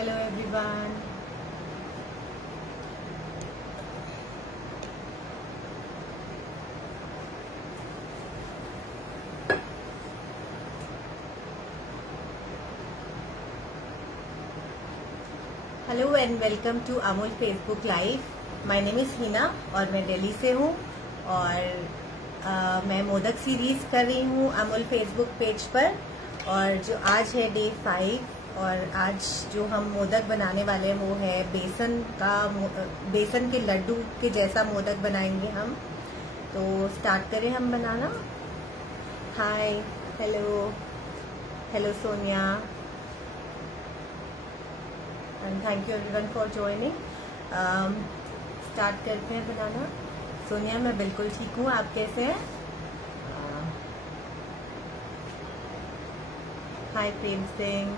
Hello everyone. Hello and welcome to Amul Facebook live. My name is Hina और मैं दिल्ली से हूँ और मैं मोदक सीरीज कर रही हूँ अमूल फेसबुक पेज पर। और जो आज है डे 5 और आज जो हम मोदक बनाने वाले हैं वो है बेसन के लड्डू के जैसा मोदक बनाएंगे हम। तो स्टार्ट करें हम बनाना। Hi, hello Sonia and thank you everyone for joining. Start करते हैं बनाना। सोनिया, मैं बिल्कुल ठीक हूँ, आप कैसे हैं? हाय प्रेम सिंह।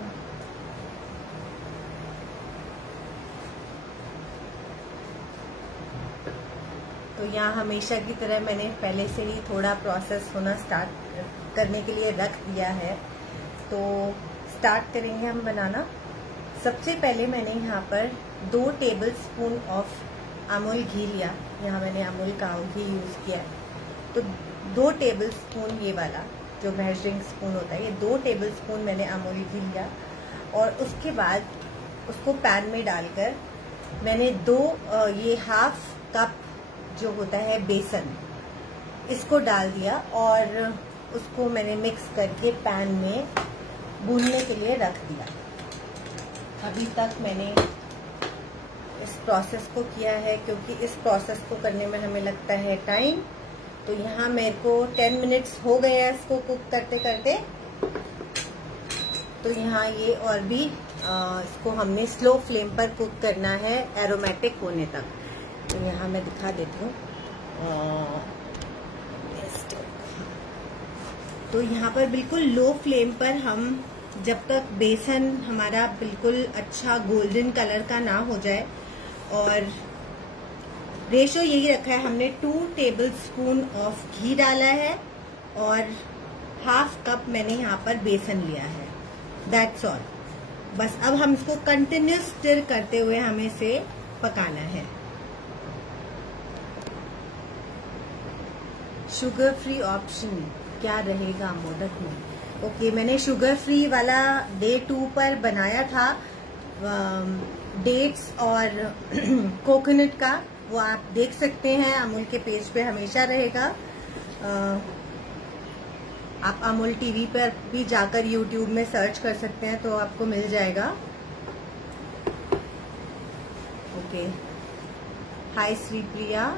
तो यहाँ हमेशा की तरह मैंने पहले से ही थोड़ा प्रोसेस होना स्टार्ट करने के लिए रख दिया है। तो स्टार्ट करेंगे हम बनाना। सबसे पहले मैंने यहाँ पर 2 टेबल स्पून ऑफ अमूल घी लिया। यहाँ मैंने अमूल काऊ घी यूज किया है। तो 2 टेबल स्पून ये वाला जो मेजरिंग स्पून होता है, ये 2 टेबल स्पून मैंने अमूल घी लिया और उसके बाद उसको पैन में डालकर मैंने 2 ये हाफ कप जो होता है बेसन, इसको डाल दिया और उसको मैंने मिक्स करके पैन में भूनने के लिए रख दिया। अभी तक मैंने इस प्रोसेस को किया है क्योंकि इस प्रोसेस को करने में हमें लगता है टाइम। तो यहाँ मेरे को 10 मिनट्स हो गए हैं इसको कुक करते करते। तो यहाँ ये और भी इसको हमने स्लो फ्लेम पर कुक करना है एरोमेटिक होने तक। तो यहाँ मैं दिखा देती हूँ। तो यहाँ पर बिल्कुल लो फ्लेम पर हम जब तक बेसन हमारा बिल्कुल अच्छा गोल्डन कलर का ना हो जाए, और रेशो यही रखा है हमने 2 टेबल स्पून ऑफ घी डाला है और हाफ कप मैंने यहाँ पर बेसन लिया है। That's all. बस अब हम इसको कंटिन्यूस स्टिर करते हुए हमें इसे पकाना है। शुगर फ्री ऑप्शन क्या रहेगा मोदक में? ओके, मैंने शुगर फ्री वाला डे 2 पर बनाया था डेट्स और कोकोनट का। वो आप देख सकते हैं, अमूल के पेज पे हमेशा रहेगा। आप अमूल टीवी पर भी जाकर यूट्यूब में सर्च कर सकते हैं तो आपको मिल जाएगा। ओके, हाय श्रीप्रिया।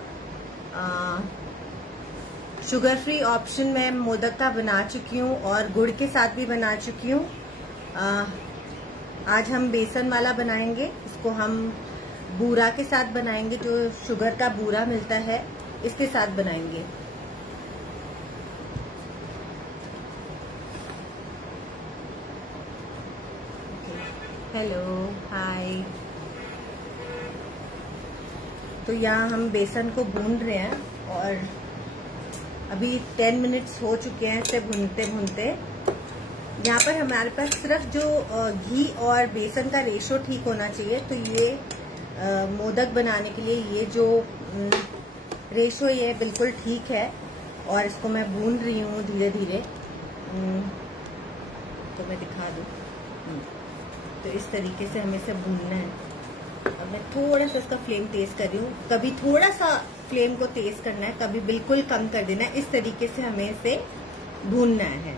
शुगर फ्री ऑप्शन मैं मोदक का बना चुकी हूँ और गुड़ के साथ भी बना चुकी हूँ। आज हम बेसन वाला बनाएंगे। इसको हम बूरा के साथ बनाएंगे, जो शुगर का बूरा मिलता है, इसके साथ बनाएंगे। हेलो, हाय। तो यहाँ हम बेसन को भून रहे हैं और अभी 10 मिनट्स हो चुके हैं इसे भूनते भूनते। यहाँ पर हमारे पास सिर्फ जो घी और बेसन का रेशो ठीक होना चाहिए। तो ये मोदक बनाने के लिए ये जो रेशो ये बिल्कुल ठीक है और इसको मैं भून रही हूँ धीरे धीरे। तो मैं दिखा दूँ। तो इस तरीके से हमें इसे भूनना है। अब मैं थोड़ा सा इसका फ्लेम तेज कर रही हूँ। कभी थोड़ा सा फ्लेम को तेज करना है, कभी बिल्कुल कम कर देना है। इस तरीके से हमें इसे भूनना है।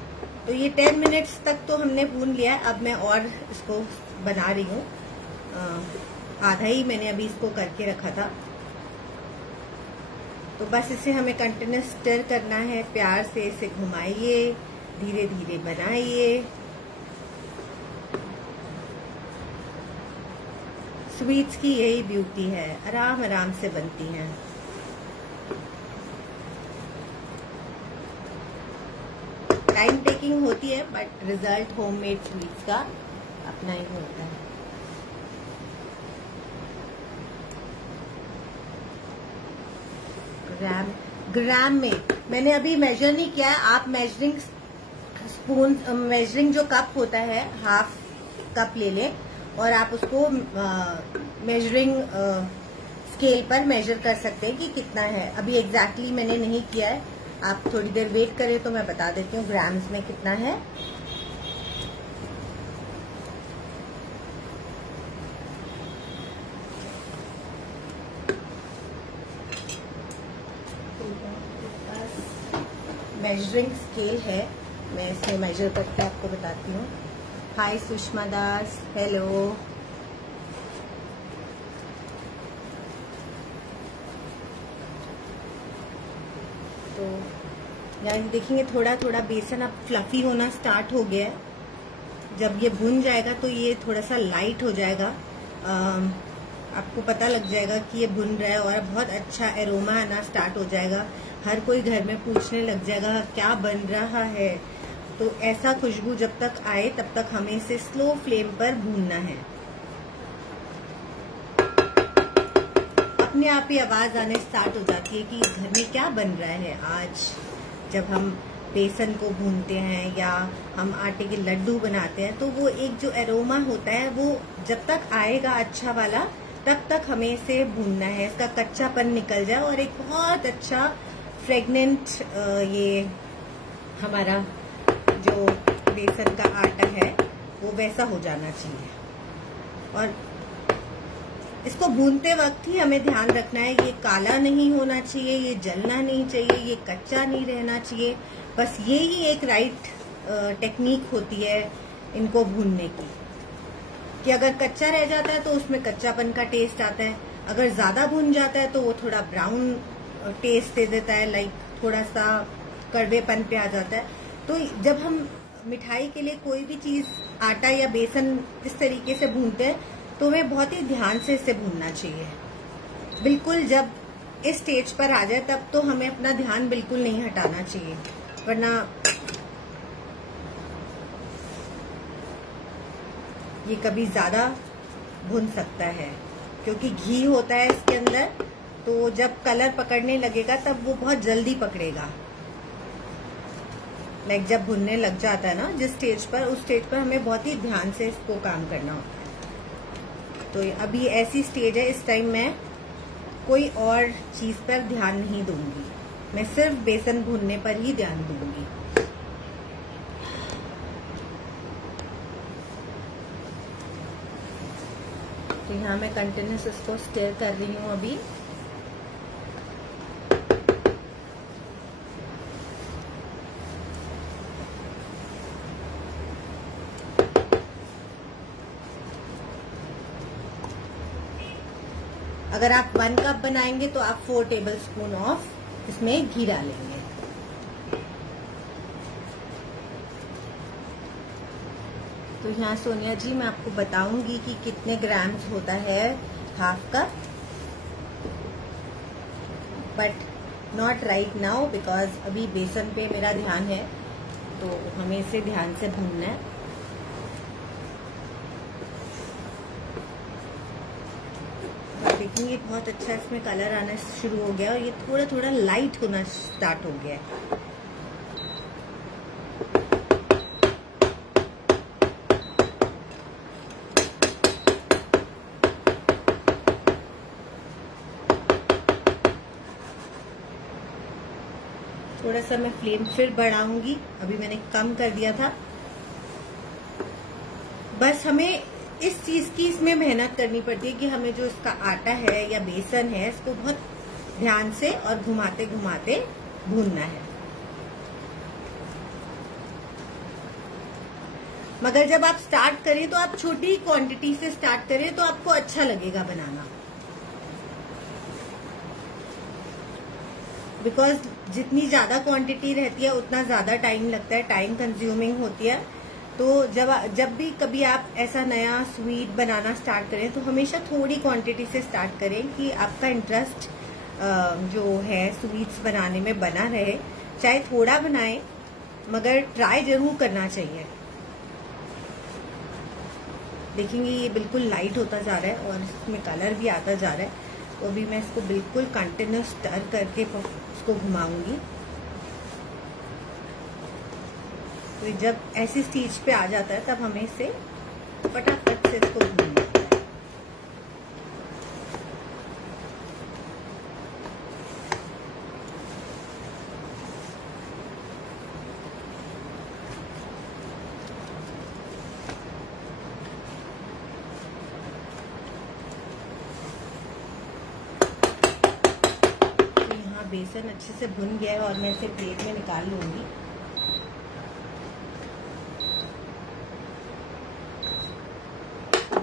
तो ये 10 मिनट्स तक तो हमने भून लिया है। अब मैं और इसको बना रही हूँ। आधा ही मैंने अभी इसको करके रखा था। तो बस इसे हमें कंटिन्यूस स्टर करना है, प्यार से इसे घुमाइए, धीरे धीरे बनाइए। स्वीट्स की यही ब्यूटी है, आराम आराम से बनती हैं। टाइम टेकिंग होती है बट रिजल्ट होममेड स्वीट्स का अपना ही होता है। ग्राम में मैंने अभी मेजर नहीं किया है। आप मेजरिंग जो कप होता है हाफ कप ले लें और आप उसको मेजरिंग स्केल पर मेजर कर सकते हैं कि कितना है। अभी एग्जैक्टली मैंने नहीं किया है, आप थोड़ी देर वेट करें तो मैं बता देती हूँ ग्राम्स में कितना है। मेजरिंग स्केल है, मैं इसमें मेजर करके आपको बताती हूँ। हाय सुषमा दास, हेलो। तो यहाँ देखेंगे थोड़ा थोड़ा बेसन अब फ्लफी होना स्टार्ट हो गया है। जब ये भुन जाएगा तो ये थोड़ा सा लाइट हो जाएगा, आपको पता लग जाएगा कि ये भुन रहा है और बहुत अच्छा एरोमा आना स्टार्ट हो जाएगा। हर कोई घर में पूछने लग जाएगा क्या बन रहा है। तो ऐसा खुशबू जब तक आए तब तक हमें इसे स्लो फ्लेम पर भूनना है। अपने आप ही आवाज आने स्टार्ट हो जाती है कि घर में क्या बन रहा है आज। जब हम बेसन को भूनते हैं या हम आटे के लड्डू बनाते हैं तो वो एक जो एरोमा होता है वो जब तक आएगा अच्छा वाला तब तक हमें इसे भूनना है, इसका कच्चापन निकल जाए और एक बहुत अच्छा फ्रेगनेंट ये हमारा जो बेसन का आटा है वो वैसा हो जाना चाहिए। और इसको भूनते वक्त ही हमें ध्यान रखना है ये काला नहीं होना चाहिए, ये जलना नहीं चाहिए, ये कच्चा नहीं रहना चाहिए। बस ये ही एक राइट टेक्निक होती है इनको भूनने की, कि अगर कच्चा रह जाता है तो उसमें कच्चापन का टेस्ट आता है, अगर ज्यादा भून जाता है तो वो थोड़ा ब्राउन टेस्ट दे देता है, लाइक थोड़ा सा कड़वेपन पे आ जाता है। तो जब हम मिठाई के लिए कोई भी चीज आटा या बेसन इस तरीके से भूनते हैं तो हमें बहुत ही ध्यान से इसे भूनना चाहिए। बिल्कुल जब इस स्टेज पर आ जाए तब तो हमें अपना ध्यान बिल्कुल नहीं हटाना चाहिए, वरना ये कभी ज्यादा भुन सकता है, क्योंकि घी होता है इसके अंदर। तो जब कलर पकड़ने लगेगा तब वो बहुत जल्दी पकड़ेगा। लाइक जब भुनने लग जाता है ना जिस स्टेज पर, उस स्टेज पर हमें बहुत ही ध्यान से इसको काम करना होता है। तो अभी ऐसी स्टेज है, इस टाइम मैं कोई और चीज पर ध्यान नहीं दूंगी, मैं सिर्फ बेसन भूनने पर ही ध्यान दूंगी। तो यहाँ मैं कंटिन्यूस इसको स्टिर कर रही हूँ अभी। अगर आप 1 कप बनाएंगे तो आप 4 टेबलस्पून ऑफ इसमें घी डालेंगे। तो यहाँ सोनिया जी मैं आपको बताऊंगी कि कितने ग्राम्स होता है half cup, but not right now because अभी बेसन पे मेरा ध्यान है, तो हमें इसे ध्यान से भूनना है। देखेंगे बहुत अच्छा इसमें कलर आना शुरू हो गया और ये थोड़ा थोड़ा लाइट होना स्टार्ट हो गया है। थोड़ा सा मैं फ्लेम फिर बढ़ाऊंगी, अभी मैंने कम कर दिया था। बस हमें इस चीज की इसमें मेहनत करनी पड़ती है कि हमें जो इसका आटा है या बेसन है इसको बहुत ध्यान से और घुमाते घुमाते भूनना है। मगर जब आप स्टार्ट करें तो आप छोटी क्वांटिटी से स्टार्ट करें तो आपको अच्छा लगेगा बनाना, बिकॉज जितनी ज्यादा क्वांटिटी रहती है उतना ज्यादा टाइम लगता है, टाइम कंज्यूमिंग होती है। तो जब भी कभी आप ऐसा नया स्वीट बनाना स्टार्ट करें तो हमेशा थोड़ी क्वांटिटी से स्टार्ट करें कि आपका इंटरेस्ट जो है स्वीट्स बनाने में बना रहे। चाहे थोड़ा बनाएं मगर ट्राई जरूर करना चाहिए। देखेंगे ये बिल्कुल लाइट होता जा रहा है और इसमें कलर भी आता जा रहा है। तो अभी मैं इसको बिल्कुल कंटिन्यूस स्टर करके इसको घुमाऊंगी। तो जब ऐसी स्टेज पे आ जाता है तब हमें इसे फटाफट से इसको भून लेते हैं। बेसन अच्छे से भुन गया है और मैं इसे प्लेट में निकाल लूंगी।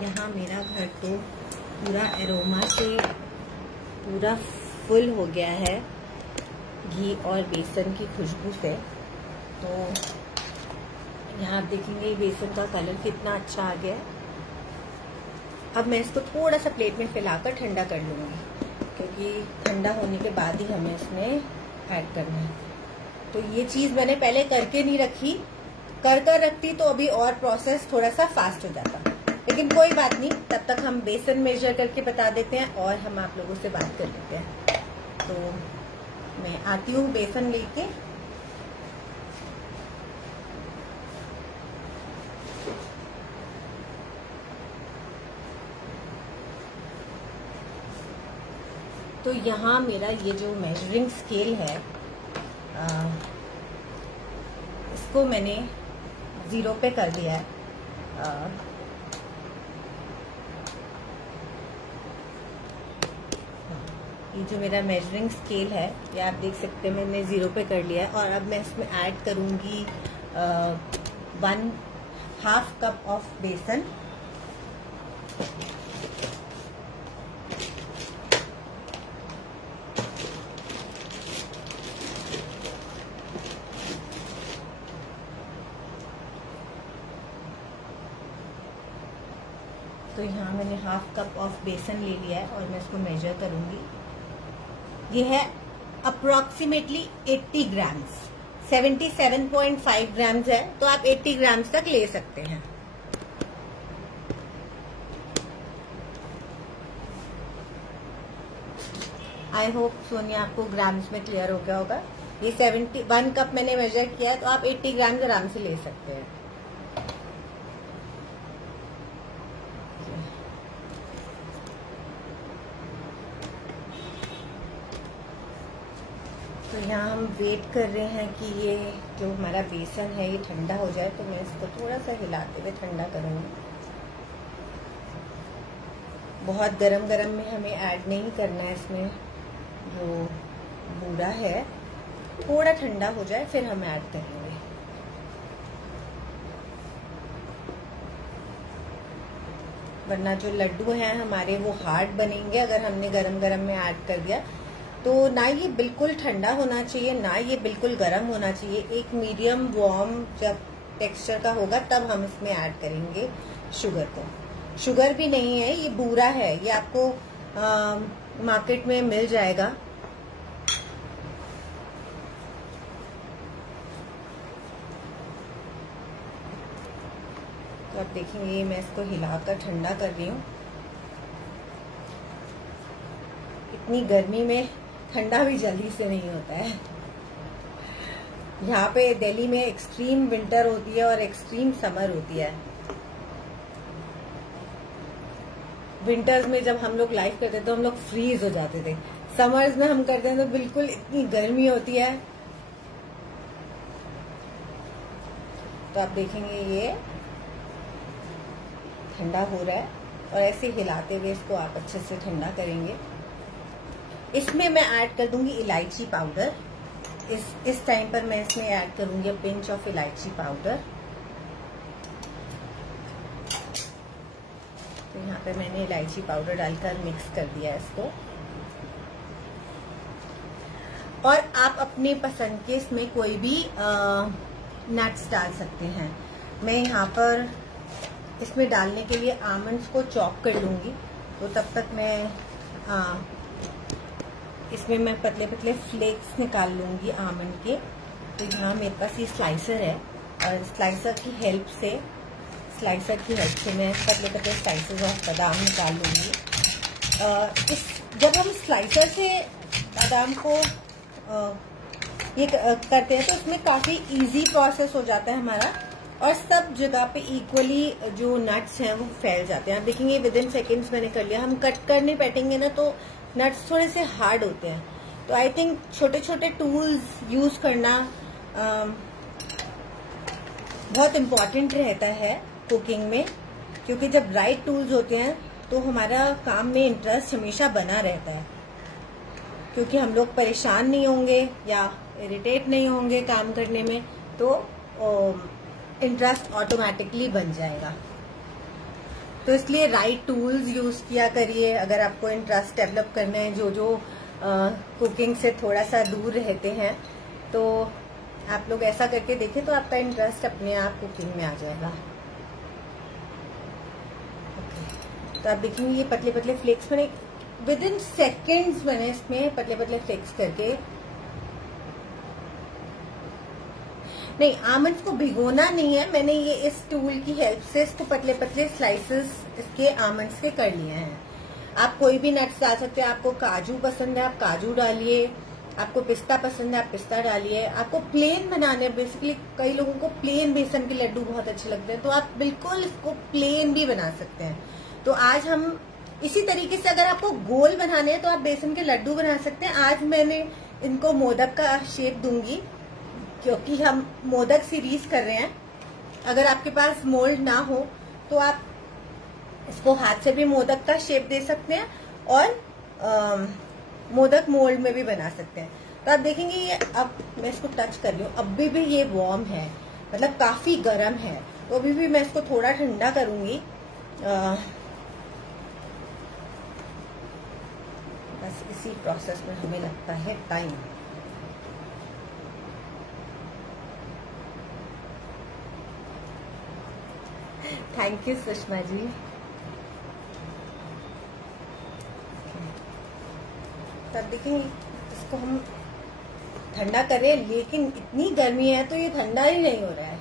यहाँ मेरा घर तो पूरा एरोमा से पूरा फुल हो गया है, घी और बेसन की खुशबू से। तो यहाँ आप देखेंगे बेसन का कलर कितना अच्छा आ गया है। अब मैं इसको थोड़ा सा प्लेट में फैलाकर ठंडा कर लूंगी, क्योंकि ठंडा होने के बाद ही हमें इसमें ऐड करना है। तो ये चीज मैंने पहले करके नहीं रखी, कर रखती तो अभी और प्रोसेस थोड़ा सा फास्ट हो जाता, लेकिन कोई बात नहीं। तब तक हम बेसन मेजर करके बता देते हैं और हम आप लोगों से बात कर लेते हैं। तो मैं आती हूँ बेसन लेके। तो यहाँ मेरा ये जो मेजरिंग स्केल है, इसको मैंने 0 पे कर दिया है। ये जो मेरा मेजरिंग स्केल है, ये आप देख सकते हैं मैंने 0 पे कर लिया है। और अब मैं इसमें ऐड करूंगी 1/2 कप ऑफ बेसन। तो यहाँ मैंने 1/2 कप ऑफ बेसन ले लिया है और मैं इसको मेजर करूंगी। ये है अप्रोक्सीमेटली 80 ग्राम्स, 77.5 ग्राम्स है, तो आप 80 ग्राम्स तक ले सकते हैं। आई होप सोनिया आपको ग्राम्स में क्लियर हो गया होगा। ये 1 कप मैंने मेजर किया है, तो आप 80 ग्राम्स आराम से ले सकते हैं। तो यहाँ हम वेट कर रहे हैं कि ये जो हमारा बेसन है ये ठंडा हो जाए। तो मैं इसको थोड़ा सा हिलाते हुए ठंडा करूँगी। बहुत गरम गरम में हमें ऐड नहीं करना है इसमें जो बूरा है, थोड़ा ठंडा हो जाए फिर हम ऐड करेंगे। वरना जो लड्डू हैं हमारे वो हार्ड बनेंगे अगर हमने गरम गरम में ऐड कर दिया। तो ना ये बिल्कुल ठंडा होना चाहिए, ना ये बिल्कुल गर्म होना चाहिए। एक मीडियम वार्म जब टेक्सचर का होगा तब हम इसमें ऐड करेंगे शुगर को। शुगर भी नहीं है, ये बूरा है, ये आपको मार्केट में मिल जाएगा। तो आप देखेंगे मैं इसको हिलाकर ठंडा कर रही हूँ। इतनी गर्मी में ठंडा भी जल्दी से नहीं होता है। यहाँ पे दिल्ली में एक्सट्रीम विंटर होती है और एक्सट्रीम समर होती है। विंटर्स में जब हम लोग लाइव करते थे तो हम लोग फ्रीज हो जाते थे। समर्स में हम करते हैं तो बिल्कुल इतनी गर्मी होती है। तो आप देखेंगे ये ठंडा हो रहा है और ऐसे हिलाते हुए इसको आप अच्छे से ठंडा करेंगे। इसमें मैं ऐड कर दूंगी इलायची पाउडर। इस टाइम पर मैं इसमें ऐड करूंगी पिंच ऑफ इलायची पाउडर। तो यहाँ पे मैंने इलायची पाउडर डालकर मिक्स कर दिया इसको। और आप अपने पसंद के इसमें कोई भी नट्स डाल सकते हैं। मैं यहाँ पर इसमें डालने के लिए आमंड्स को चॉप कर लूंगी। तो तब तक मैं इसमें मैं पतले पतले फ्लेक्स निकाल लूंगी आमंड के। तो यहाँ मेरे पास ये स्लाइसर है और स्लाइसर की हेल्प से मैं पतले पतले स्लाइसेस ऑफ बादाम निकाल लूंगी। जब हम स्लाइसर से बादाम को ये करते हैं तो इसमें काफी इजी प्रोसेस हो जाता है हमारा। और सब जगह पे इक्वली जो नट्स हैं वो फैल जाते हैं। आप देखेंगे विद इन सेकेंड्स मैंने कर लिया। हम कट कर नहीं बैठेंगे ना तो नट्स थोड़े से हार्ड होते हैं। तो आई थिंक छोटे छोटे टूल्स यूज करना बहुत इम्पोर्टेंट रहता है कुकिंग में, क्योंकि जब राइट टूल्स होते हैं तो हमारा काम में इंटरेस्ट हमेशा बना रहता है, क्योंकि हम लोग परेशान नहीं होंगे या इरिटेट नहीं होंगे काम करने में, तो इंटरेस्ट ऑटोमेटिकली बन जाएगा। तो इसलिए राइट टूल्स यूज किया करिए अगर आपको इंटरेस्ट डेवलप करना है। जो कुकिंग से थोड़ा सा दूर रहते हैं तो आप लोग ऐसा करके देखें तो आपका इंटरेस्ट अपने आप कुकिंग में आ जाएगा। तो आप देखेंगे ये पतले पतले फ्लेक्स मैंने विद इन सेकेंड्स मैंने इसमें पतले पतले फ्लेक्स करके, नहीं आमंड्स को भिगोना नहीं है, मैंने ये इस टूल की हेल्प से इसको पतले पतले स्लाइसेस इसके आमंड्स के कर लिए हैं। आप कोई भी नट्स डाल सकते हैं। आपको काजू पसंद है आप काजू डालिए, आपको पिस्ता पसंद है आप पिस्ता डालिए। आपको प्लेन बनाने, बेसिकली कई लोगों को प्लेन बेसन के लड्डू बहुत अच्छे लगते हैं, तो आप बिल्कुल इसको प्लेन भी बना सकते हैं। तो आज हम इसी तरीके से, अगर आपको गोल बनाने हैं तो आप बेसन के लड्डू बना सकते हैं। आज मैंने इनको मोदक का शेप दूंगी, क्योंकि हम मोदक सीरीज कर रहे हैं। अगर आपके पास मोल्ड ना हो तो आप इसको हाथ से भी मोदक का शेप दे सकते हैं और मोदक मोल्ड में भी बना सकते हैं। तो आप देखेंगे ये, अब मैं इसको टच कर रही हूँ, अभी भी ये वार्म है, मतलब काफी गर्म है। तो अभी भी मैं इसको थोड़ा ठंडा करूंगी। बस इसी प्रोसेस में हमें लगता है time. Thank you Sushma ji. तब देखिए इसको हम ठंडा करें, लेकिन इतनी गर्मी है तो ये ठंडा ही नहीं हो रहा है।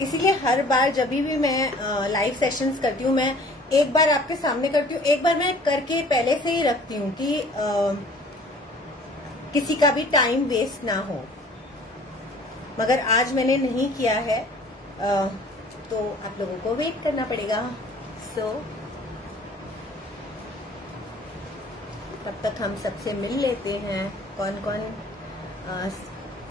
इसीलिए हर बार जब भी मैं लाइव सेशंस करती हूँ, मैं एक बार आपके सामने करती हूँ, एक बार मैं करके पहले से ही रखती हूँ कि किसी का भी टाइम वेस्ट ना हो। मगर आज मैंने नहीं किया है, तो आप लोगों को वेट करना पड़ेगा। तब तक हम सबसे मिल लेते हैं। कौन कौन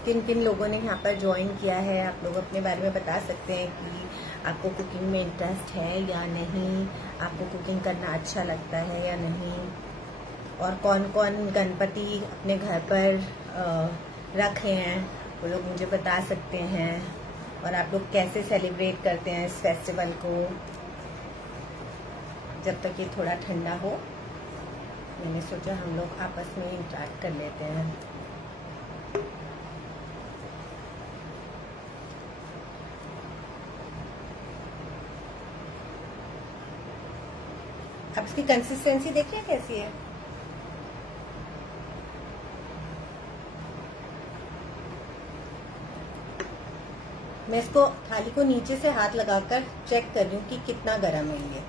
किन किन लोगों ने यहाँ पर ज्वाइन किया है, आप लोग अपने बारे में बता सकते हैं कि आपको कुकिंग में इंटरेस्ट है या नहीं, आपको कुकिंग करना अच्छा लगता है या नहीं, और कौन कौन गणपति अपने घर पर रखे हैं वो लोग मुझे बता सकते हैं, और आप लोग कैसे सेलिब्रेट करते हैं इस फेस्टिवल को। जब तक ये थोड़ा ठंडा हो, मैंने सोचा हम लोग आपस में इंटरेक्ट कर लेते हैं। अब इसकी कंसिस्टेंसी देखिए कैसी है। मैं इसको थाली को नीचे से हाथ लगाकर चेक कर रही हूँ कि कितना गर्म है ये।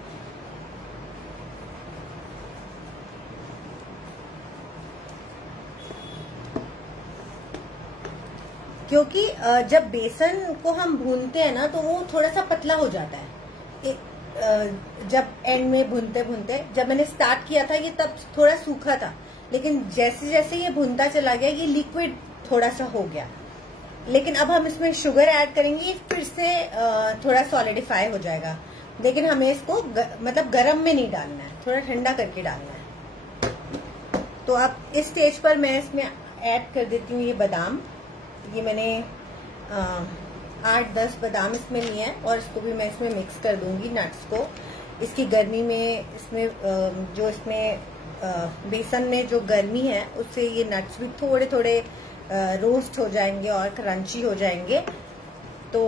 क्योंकि जब बेसन को हम भूनते हैं ना तो वो थोड़ा सा पतला हो जाता है। जब एंड में भूनते भूनते, जब मैंने स्टार्ट किया था ये तब थोड़ा सूखा था, लेकिन जैसे जैसे ये भूनता चला गया ये लिक्विड थोड़ा सा हो गया। लेकिन अब हम इसमें शुगर ऐड करेंगे, फिर से थोड़ा सॉलिडिफाई हो जाएगा। लेकिन हमें इसको मतलब गरम में नहीं डालना है, थोड़ा ठंडा करके डालना है। तो अब इस स्टेज पर मैं इसमें ऐड कर देती हूँ ये बादाम। ये मैंने 8-10 बादाम इसमें लिए हैं, और इसको भी मैं इसमें मिक्स कर दूंगी नट्स को। इसकी गर्मी में इसमें जो इसमें बेसन में जो गर्मी है उससे ये नट्स भी थोड़े थोड़े रोस्ट हो जाएंगे और क्रंची हो जाएंगे। तो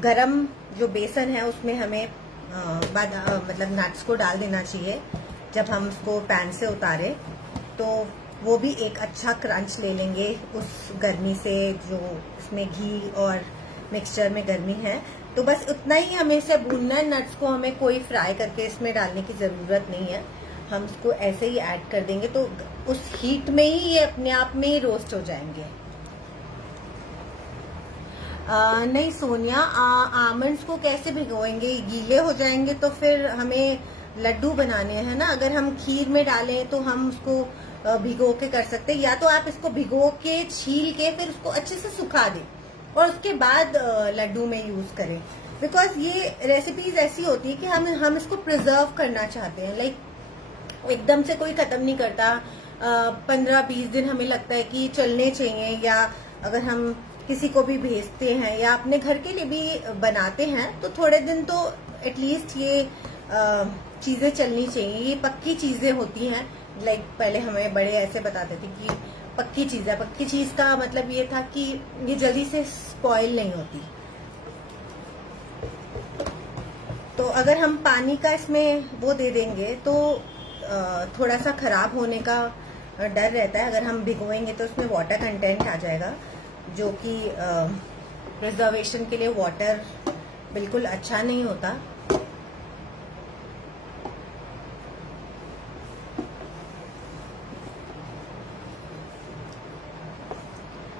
गरम जो बेसन है उसमें हमें मतलब नट्स को डाल देना चाहिए जब हम उसको पैन से उतारे, तो वो भी एक अच्छा क्रंच ले लेंगे उस गर्मी से, जो इसमें घी और मिक्सचर में गर्मी है। तो बस उतना ही हमें इसे भूनना है। नट्स को हमें कोई फ्राई करके इसमें डालने की जरूरत नहीं है, हम इसको ऐसे ही ऐड कर देंगे तो उस हीट में ही ये अपने आप में ही रोस्ट हो जाएंगे। नहीं सोनिया, आमंड्स को कैसे भिगोएंगे? गीले हो जाएंगे तो फिर हमें लड्डू बनाने हैं ना। अगर हम खीर में डालें तो हम उसको भिगो के कर सकते हैं, या तो आप इसको भिगो के छील के फिर उसको अच्छे से सुखा दें और उसके बाद लड्डू में यूज करें। बिकॉज ये रेसिपीज ऐसी होती है कि हम इसको प्रिजर्व करना चाहते हैं। लाइक एकदम से कोई खत्म नहीं करता, 15-20 दिन हमें लगता है कि चलने चाहिए, या अगर हम किसी को भी भेजते हैं या अपने घर के लिए भी बनाते हैं तो थोड़े दिन तो एटलीस्ट ये चीजें चलनी चाहिए। ये पक्की चीजें होती हैं। लाइक पहले हमें बड़े ऐसे बताते थे कि पक्की चीज है। पक्की चीज का मतलब ये था कि ये जल्दी से स्पॉइल नहीं होती। तो अगर हम पानी का इसमें वो दे देंगे तो थोड़ा सा खराब होने का डर रहता है। अगर हम भिगोएंगे तो उसमें वाटर कंटेंट आ जाएगा, जो कि प्रिजर्वेशन के लिए वाटर बिल्कुल अच्छा नहीं होता।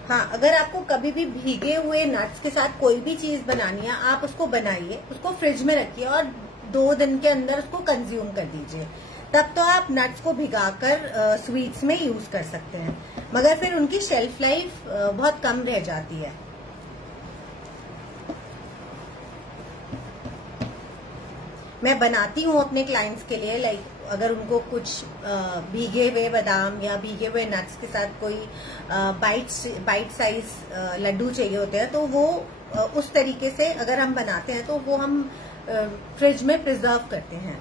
हाँ, अगर आपको कभी भी भीगे हुए नट्स के साथ कोई भी चीज बनानी है, आप उसको बनाइए, उसको फ्रिज में रखिए और 2 दिन के अंदर उसको कंज्यूम कर दीजिए। तब तो आप नट्स को भिगाकर स्वीट्स में यूज कर सकते हैं, मगर फिर उनकी शेल्फ लाइफ बहुत कम रह जाती है। मैं बनाती हूँ अपने क्लाइंट्स के लिए, लाइक अगर उनको कुछ भीगे हुए बादाम या भीगे हुए नट्स के साथ कोई बाइट साइज लड्डू चाहिए होते हैं, तो वो उस तरीके से अगर हम बनाते हैं तो वो हम फ्रिज में प्रिजर्व करते हैं।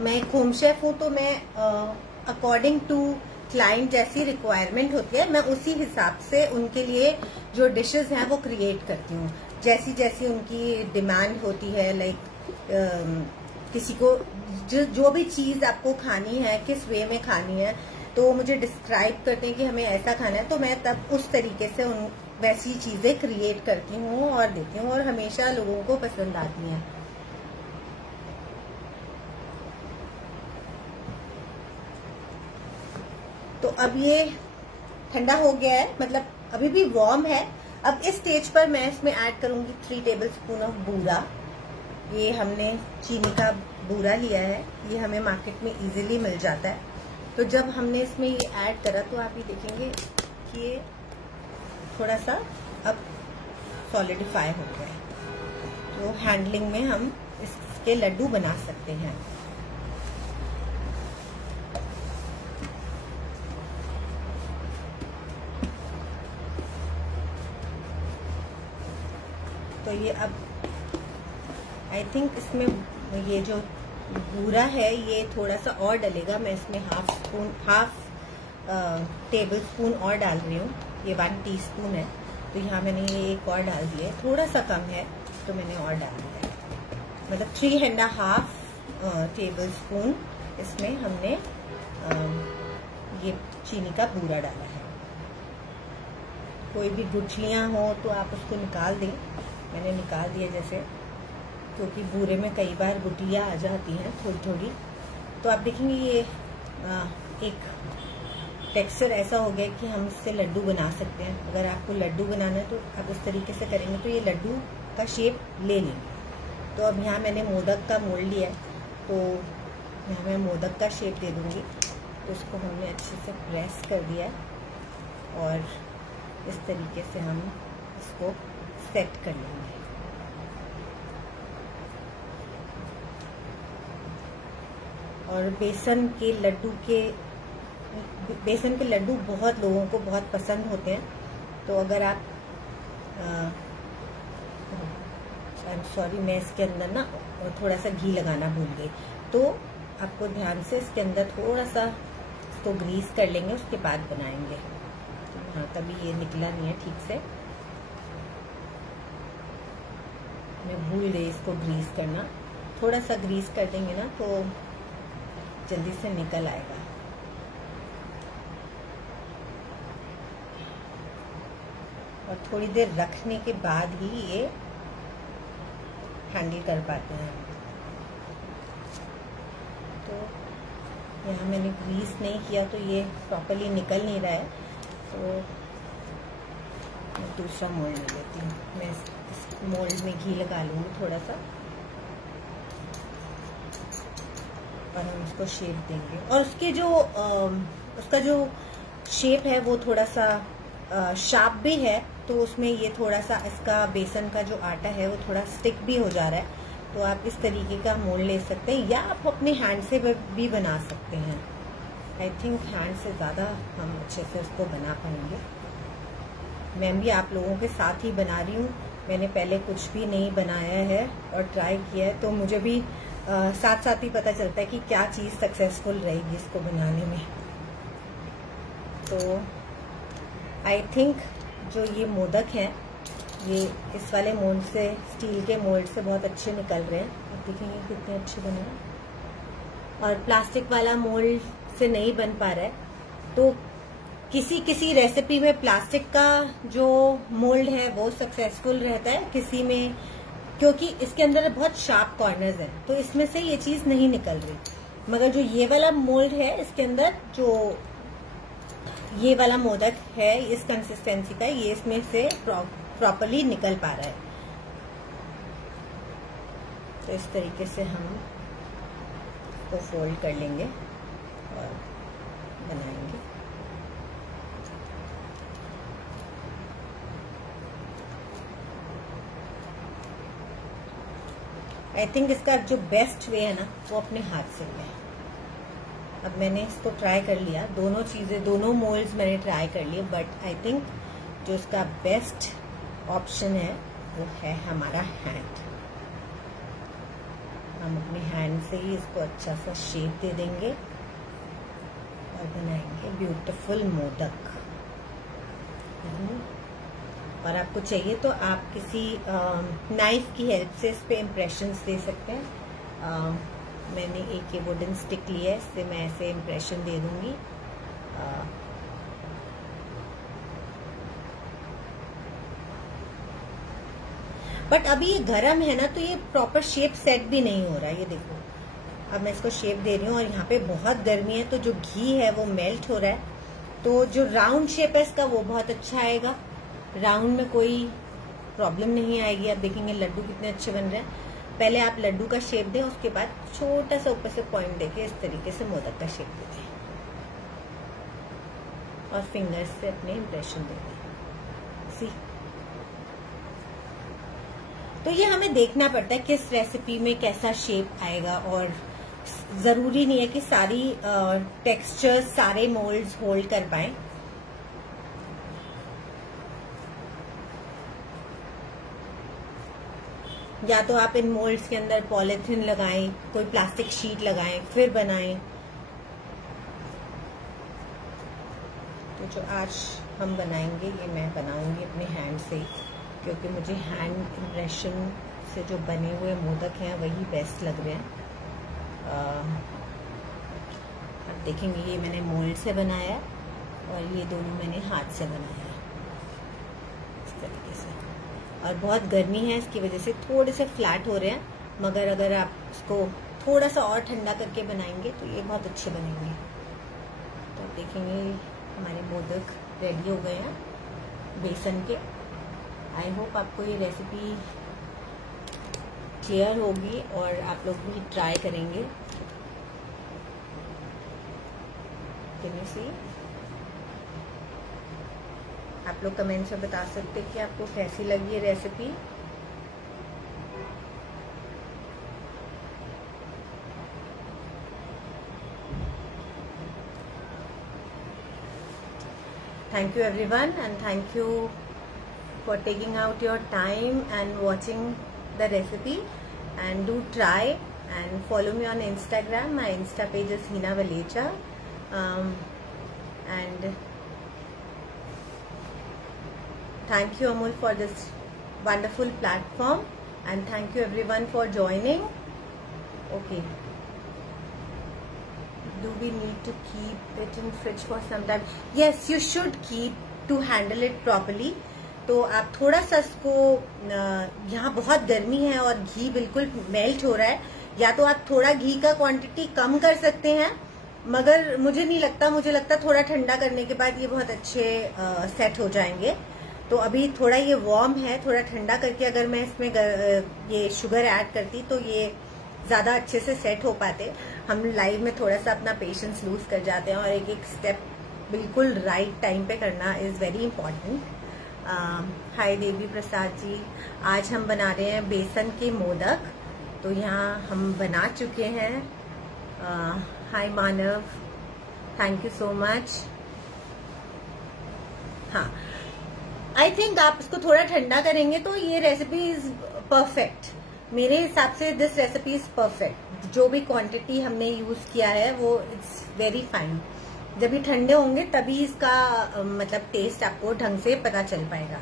मैं एक होम शेफ हूँ, तो मैं अकॉर्डिंग टू क्लाइंट जैसी रिक्वायरमेंट होती है, मैं उसी हिसाब से उनके लिए जो डिशेस हैं वो क्रिएट करती हूँ। जैसी जैसी उनकी डिमांड होती है, लाइक किसी को जो भी चीज आपको खानी है, किस वे में खानी है, तो वो मुझे डिस्क्राइब करते हैं कि हमें ऐसा खाना है, तो मैं तब उस तरीके से वैसी चीजें क्रिएट करती हूँ और देती हूँ, और हमेशा लोगों को पसंद आती हैं। तो अब ये ठंडा हो गया है, मतलब अभी भी वार्म है। अब इस स्टेज पर मैं इसमें ऐड करूंगी 3 टेबल स्पून ऑफ बूरा। ये हमने चीनी का बूरा लिया है, ये हमें मार्केट में इजीली मिल जाता है। तो जब हमने इसमें ये ऐड करा तो आप ये देखेंगे कि ये थोड़ा सा अब सॉलिडिफाई हो गया है, तो हैंडलिंग में हम इसके लड्डू बना सकते हैं। तो ये अब आई थिंक इसमें ये जो बूरा है ये थोड़ा सा और डलेगा। मैं इसमें हाफ टेबल स्पून और डाल रही हूँ। ये 1 टीस्पून है, तो यहाँ मैंने ये एक और डाल दिया है। थोड़ा सा कम है तो मैंने और डाल दिया है, मतलब 3.5 टेबल स्पून इसमें हमने ये चीनी का बूरा डाला है। कोई भी गुठलियाँ हो तो आप उसको निकाल दें, मैंने निकाल दिया जैसे, क्योंकि बूरे में कई बार गुठलियाँ आ जाती हैं थोड़ी थोड़ी। तो आप देखेंगे ये एक टेक्सचर ऐसा हो गया कि हम इससे लड्डू बना सकते हैं। अगर आपको लड्डू बनाना है तो आप इस तरीके से करेंगे तो ये लड्डू का शेप ले लेंगे। तो अब यहाँ मैंने मोदक का मोल्ड लिया है, तो यहाँ मैं मोदक का शेप दे दूँगी। तो उसको हमने अच्छे से प्रेस कर दिया है और इस तरीके से हम इसको सेट कर लेंगे। और बेसन के लड्डू बहुत लोगों को बहुत पसंद होते हैं। तो अगर आप सॉरी मैं इसके अंदर ना थोड़ा सा घी लगाना भूल गई, तो आपको ध्यान से इसके अंदर थोड़ा सा इसको ग्रीस कर लेंगे, उसके बाद बनाएंगे। हाँ, तभी ये निकला नहीं है ठीक से, मैं भूल गई इसको ग्रीस करना। थोड़ा सा ग्रीस कर देंगे ना तो जल्दी से निकल आएगा। और थोड़ी देर रखने के बाद ही ये हैंडल कर पाते हैं। तो यहाँ मैंने ग्रीस नहीं किया तो ये प्रॉपरली निकल नहीं रहा है, तो मैं दूसरा मोल्ड ले लेती हूँ। मैं इस मोल्ड में घी लगा लूँगी थोड़ा सा और हम इसको शेप देंगे। और उसके जो उसका जो शेप है वो थोड़ा सा शार्प भी है, तो उसमें ये थोड़ा सा इसका बेसन का जो आटा है वो थोड़ा स्टिक भी हो जा रहा है। तो आप इस तरीके का मोल्ड ले सकते हैं या आप अपने हैंड से भी बना सकते हैं। आई थिंक हैंड से ज़्यादा हम अच्छे से उसको बना पाएंगे। मैं भी आप लोगों के साथ ही बना रही हूँ, मैंने पहले कुछ भी नहीं बनाया है और ट्राई किया है, तो मुझे भी साथ साथ ही पता चलता है कि क्या चीज़ सक्सेसफुल रहेगी इसको बनाने में। तो आई थिंक जो ये मोदक हैं ये इस वाले मोल्ड से, स्टील के मोल्ड से बहुत अच्छे निकल रहे हैं। आप देखेंगे कितने अच्छे बने हैं। और प्लास्टिक वाला मोल्ड से नहीं बन पा रहा है, तो किसी किसी रेसिपी में प्लास्टिक का जो मोल्ड है वो सक्सेसफुल रहता है, किसी में, क्योंकि इसके अंदर बहुत शार्प कॉर्नर्स हैं, तो इसमें से ये चीज नहीं निकल रही। मगर जो ये वाला मोल्ड है, इसके अंदर जो ये वाला मोदक है इस कंसिस्टेंसी का, ये इसमें से प्रॉपरली निकल पा रहा है। तो इस तरीके से हम इसको फोल्ड कर लेंगे और बनाएंगे। आई थिंक इसका जो बेस्ट वे है ना वो अपने हाथ से है। अब मैंने इसको ट्राई कर लिया, दोनों चीजें, दोनों मोल्ड्स मैंने ट्राई कर लिए, बट आई थिंक जो इसका बेस्ट ऑप्शन है वो है हमारा हैंड। हम अपने हैंड से ही इसको अच्छा सा शेप दे देंगे और बनाएंगे ब्यूटीफुल मोदक। और आपको चाहिए तो आप किसी नाइफ की हेल्प से इस पे इम्प्रेशंस दे सकते हैं। मैंने एक ये वुडन स्टिक लिया है, इससे मैं ऐसे इम्प्रेशन दे दूंगी। बट अभी ये गरम है ना, तो ये प्रॉपर शेप सेट भी नहीं हो रहा है। ये देखो, अब मैं इसको शेप दे रही हूँ और यहाँ पे बहुत गर्मी है, तो जो घी है वो मेल्ट हो रहा है, तो जो राउंड शेप है इसका वो बहुत अच्छा आएगा। राउंड में कोई प्रॉब्लम नहीं आएगी। आप देखेंगे लड्डू कितने अच्छे बन रहे हैं। पहले आप लड्डू का शेप दें, उसके बाद छोटा सा ऊपर से पॉइंट देके इस तरीके से मोदक का शेप दे दें और फिंगर्स से अपने इम्प्रेशन दे दें। सी, तो ये हमें देखना पड़ता है किस रेसिपी में कैसा शेप आएगा, और जरूरी नहीं है कि सारी टेक्सचर्स, सारे मोल्ड्स होल्ड कर पाए। या तो आप इन मोल्ड्स के अंदर पॉलीथीन लगाएं, कोई प्लास्टिक शीट लगाएं, फिर बनाएं। तो जो आज हम बनाएंगे ये मैं बनाऊंगी अपने हैंड से, क्योंकि मुझे हैंड इम्प्रेशन से जो बने हुए मोदक हैं वही बेस्ट लग रहे हैं। अब देखेंगे ये मैंने मोल्ड से बनाया और ये दोनों मैंने हाथ से बनाया इस तरीके से। और बहुत गर्मी है, इसकी वजह से थोड़े से फ्लैट हो रहे हैं, मगर अगर आप इसको थोड़ा सा और ठंडा करके बनाएंगे तो ये बहुत अच्छे बनेंगे। तो देखेंगे हमारे मोदक रेडी हो गए हैं बेसन के। आई होप आपको ये रेसिपी क्लियर होगी और आप लोग भी ट्राई करेंगे। Can you see? आप लोग कमेंट्स में बता सकते हैं कि आपको कैसी लगी ये recipe. Thank you everyone, and thank you for taking out your time and watching the recipe, and do try and follow me on Instagram. My Insta page is Hina Valecha, and thank you Amul for this wonderful platform, and thank you everyone for joining. Okay, do we need to keep it in fridge for some time? Yes, you should keep to handle it properly. तो आप थोड़ा सा इसको, यहाँ बहुत गर्मी है और घी बिल्कुल मेल्ट हो रहा है, या तो आप थोड़ा घी का क्वांटिटी कम कर सकते हैं मगर मुझे नहीं लगता, मुझे लगता थोड़ा ठंडा करने के बाद ये बहुत अच्छे सेट हो जाएंगे। तो अभी थोड़ा ये वार्म है, थोड़ा ठंडा करके अगर मैं इसमें ये शुगर ऐड करती तो ये ज्यादा अच्छे से सेट हो पाते। हम लाइव में थोड़ा सा अपना पेशेंस लूज कर जाते हैं और एक एक स्टेप बिल्कुल राइट टाइम पे करना इज वेरी इंपॉर्टेंट। हाय देवी प्रसाद जी, आज हम बना रहे हैं बेसन के मोदक। तो यहाँ हम बना चुके हैं। हाय मानव, थैंक यू सो मच। हाँ, आई थिंक आप इसको थोड़ा ठंडा करेंगे तो ये रेसिपी इज परफेक्ट। मेरे हिसाब से दिस रेसिपी इज परफेक्ट। जो भी क्वांटिटी हमने यूज किया है वो इट्स वेरी फाइन। जब ये ठंडे होंगे तभी इसका मतलब टेस्ट आपको ढंग से पता चल पाएगा।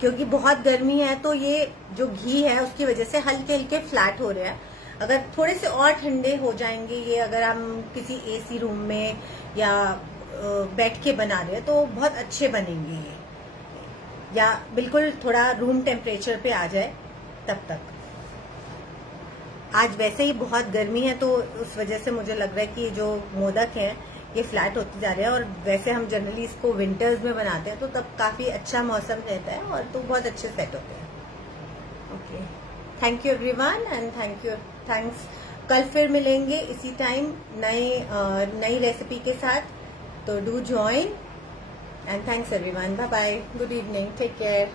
क्योंकि बहुत गर्मी है तो ये जो घी है उसकी वजह से हल्के हल्के फ्लैट हो रहे हैं। अगर थोड़े से और ठंडे हो जाएंगे ये, अगर हम किसी एसी रूम में या बैठ के बना रहे हैं तो बहुत अच्छे बनेंगे ये, या बिल्कुल थोड़ा रूम टेम्परेचर पे आ जाए तब तक। आज वैसे ही बहुत गर्मी है तो उस वजह से मुझे लग रहा है कि जो मोदक हैं ये फ्लैट होते जा रहे हैं। और वैसे हम जनरली इसको विंटर्स में बनाते हैं तो तब काफी अच्छा मौसम रहता है और तो बहुत अच्छे सेट होते हैं। Okay, thank you everyone and thanks. कल फिर मिलेंगे इसी टाइम नई रेसिपी के साथ। तो do join and thanks everyone. Bye bye, good evening, take care.